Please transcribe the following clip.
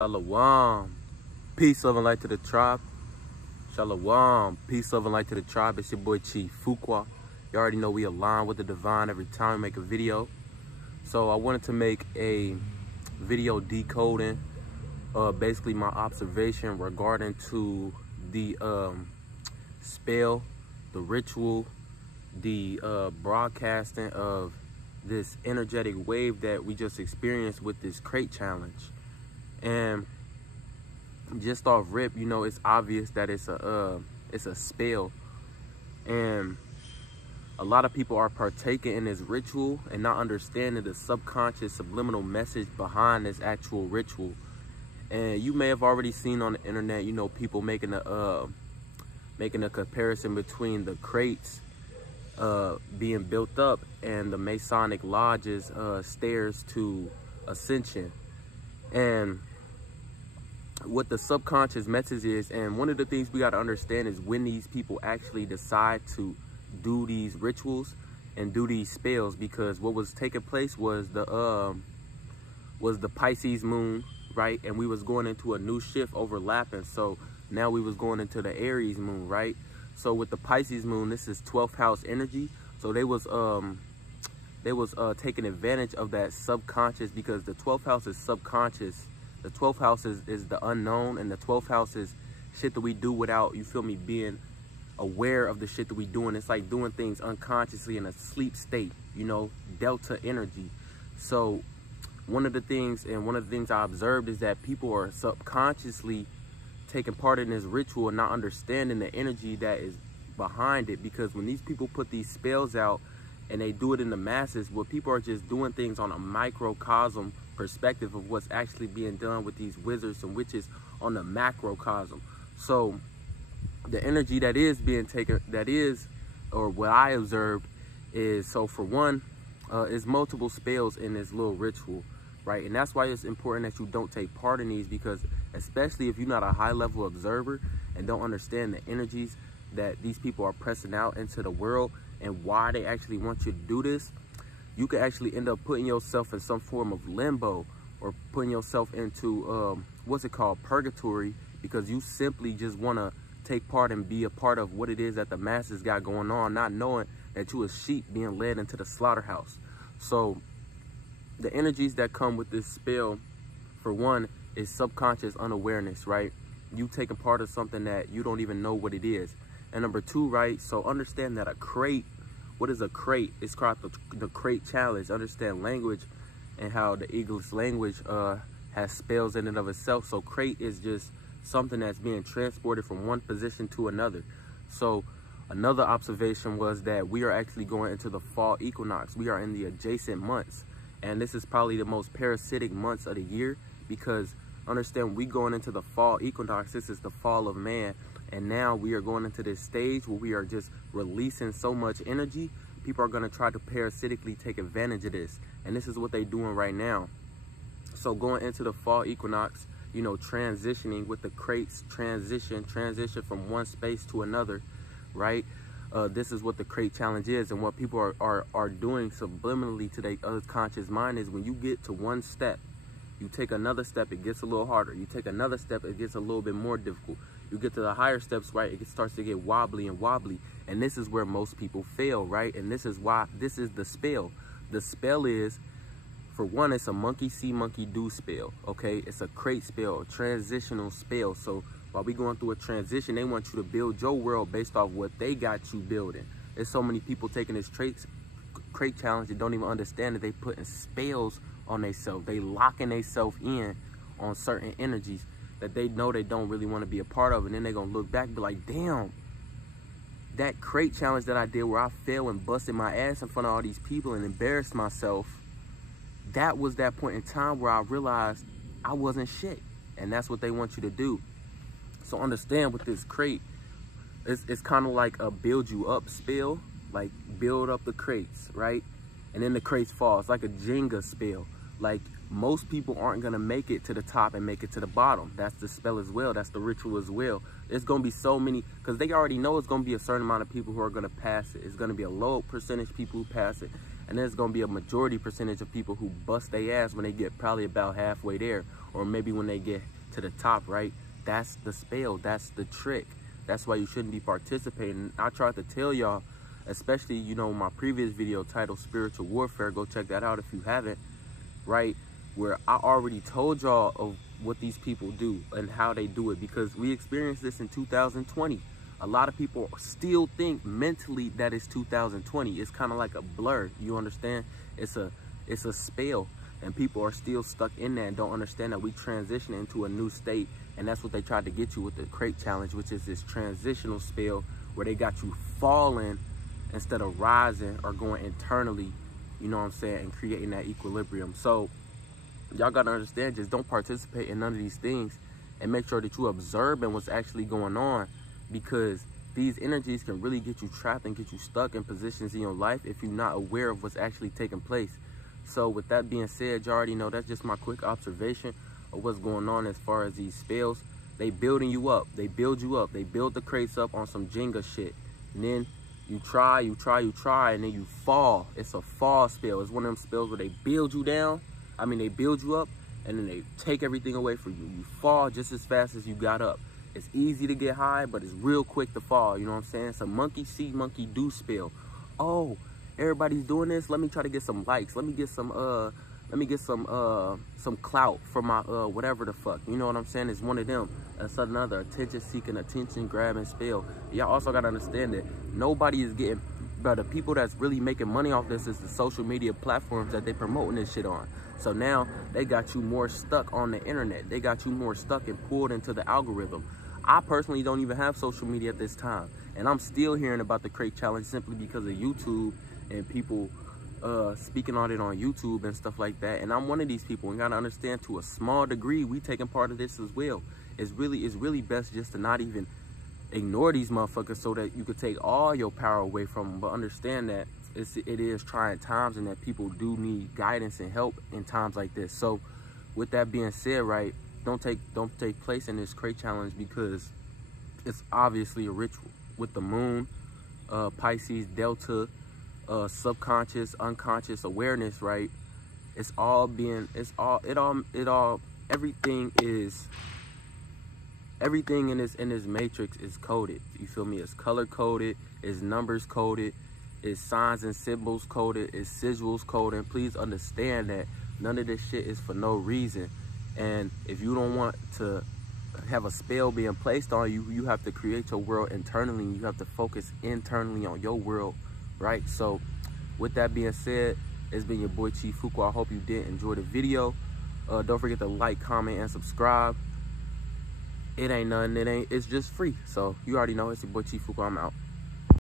Shalom. Peace, love, and light to the tribe. Shalom. Peace, love, and light to the tribe. It's your boy Chief Fuqua. You already know we align with the divine every time we make a video. So I wanted to make a video decoding basically my observation regarding to the spell, the ritual, the broadcasting of this energetic wave that we just experienced with this crate challenge. And just off rip, you know, it's obvious that it's a spell, and a lot of people are partaking in this ritual and not understanding the subconscious subliminal message behind this actual ritual. And you may have already seen on the internet, you know, people making a comparison between the crates being built up and the Masonic lodges stairs to ascension. And what the subconscious message is, and one of the things we got to understand is when these people actually decide to do these rituals and do these spells, because what was taking place was the Pisces moon, right? And we was going into a new shift overlapping, so now we was going into the Aries moon, right? So with the Pisces moon, this is 12th house energy, so they was taking advantage of that subconscious, because the 12th house is subconscious. The 12th house is the unknown, and the 12th house is shit that we do without, you feel me, being aware of the shit that we doing. It's like doing things unconsciously in a sleep state, you know, delta energy. So one of the things I observed is that people are subconsciously taking part in this ritual and not understanding the energy that is behind it, because when these people put these spells out and they do it in the masses, well, people are just doing things on a microcosm perspective of what's actually being done with these wizards and witches on the macrocosm. So the energy that is being taken, or what I observed is, so for one, is multiple spells in this little ritual, right? And that's why it's important that you don't take part in these, because especially if you're not a high level observer and don't understand the energies that these people are pressing out into the world and why they actually want you to do this, you could actually end up putting yourself in some form of limbo, or putting yourself into what's it called, purgatory, because you simply just want to take part and be a part of what it is that the masses got going on, not knowing that you a sheep being led into the slaughterhouse. So the energies that come with this spell, for one, is subconscious unawareness, right? You taking part of something that you don't even know what it is. And number two, right, so understand that a crate, what is a crate? It's called the crate challenge. Understand language and how the English language has spells in and of itself. So crate is just something that's being transported from one position to another. So another observation was that we are actually going into the fall equinox. We are in the adjacent months, and this is probably the most parasitic months of the year, because understand, we going into the fall equinox. This is the fall of man. And now we are going into this stage where we are just releasing so much energy. People are going to try to parasitically take advantage of this. And this is what they're doing right now. So going into the fall equinox, you know, transitioning with the crates, transition from one space to another, right? This is what the crate challenge is. And what people are doing subliminally to their unconscious mind is, when you get to one step, you take another step, it gets a little harder. You take another step, it gets a little bit more difficult. You get to the higher steps, right, it starts to get wobbly and wobbly. And this is where most people fail, right? And this is why, this is the spell. The spell is, for one, it's a monkey see, monkey do spell, okay? It's a crate spell, a transitional spell. So while we going through a transition, they want you to build your world based off what they got you building. There's so many people taking this crate challenge that don't even understand that they putting spells on themselves. They locking themselves in on certain energies that they know they don't really want to be a part of, and then they're gonna look back and be like, damn, that crate challenge that I did where I fell and busted my ass in front of all these people and embarrassed myself, that was that point in time where I realized I wasn't shit. And that's what they want you to do. So understand, with this crate, it's kind of like a build you up spell, like build up the crates, right? And then the crates fall. It's like a Jenga spell. Like, most people aren't gonna make it to the top and make it to the bottom. That's the spell as well. That's the ritual as well. There's gonna be so many, because they already know it's gonna be a certain amount of people who are gonna pass it. It's gonna be a low percentage people who pass it, and there's gonna be a majority percentage of people who bust their ass when they get probably about halfway there, or maybe when they get to the top, right? That's the spell, that's the trick. That's why you shouldn't be participating. I tried to tell y'all, especially, you know, my previous video titled Spiritual Warfare, go check that out if you haven't, right? Where I already told y'all of what these people do and how they do it, because we experienced this in 2020. A lot of people still think mentally that it's 2020. It's kind of like a blur, you understand? It's a spell, and people are still stuck in that and don't understand that we transition into a new state. And that's what they tried to get you with the crate challenge, which is this transitional spell where they got you falling instead of rising or going internally, you know what I'm saying, and creating that equilibrium. So y'all gotta understand, just don't participate in none of these things, and make sure that you observing what's actually going on, because these energies can really get you trapped and get you stuck in positions in your life if you're not aware of what's actually taking place. So with that being said, you already know that's just my quick observation of what's going on as far as these spells. They building you up, they build you up, they build the crates up on some Jenga shit, and then you try, and then you fall. It's a fall spell. It's one of them spells where they build you down, they build you up, and then they take everything away from you. You fall just as fast as you got up. It's easy to get high, but it's real quick to fall, you know what I'm saying? It's a monkey see, monkey do spell. Oh, everybody's doing this, let me try to get some likes, let me get some clout for my whatever the fuck, you know what I'm saying? It's one of them. That's another attention seeking, attention grabbing spell. Y'all also gotta understand that nobody is getting, but the people that's really making money off this is the social media platforms that they promoting this shit on. So now they got you more stuck on the internet. They got you more stuck and pulled into the algorithm. I personally don't even have social media at this time, and I'm still hearing about the crate challenge simply because of YouTube and people speaking on it on YouTube and stuff like that. And I'm one of these people, and gotta understand, to a small degree, we taking part of this as well. It's really best just to not even ignore these motherfuckers so that you could take all your power away from them. But understand that it is trying times, and that people do need guidance and help in times like this. So with that being said, right, don't take place in this crate challenge, because it's obviously a ritual with the moon, Pisces, Delta, subconscious, unconscious awareness, right? Everything in this matrix is coded. You feel me? It's color coded, it's numbers coded, it's signs and symbols coded, it's sigils coded. And please understand that none of this shit is for no reason. And if you don't want to have a spell being placed on you, you have to create your world internally. You have to focus internally on your world, right? So with that being said, it's been your boy Chief Fuqua. I hope you did enjoy the video. Don't forget to like, comment, and subscribe. It ain't nothing, it's just free. So you already know, it's your boy Chief Fuqua. I'm out.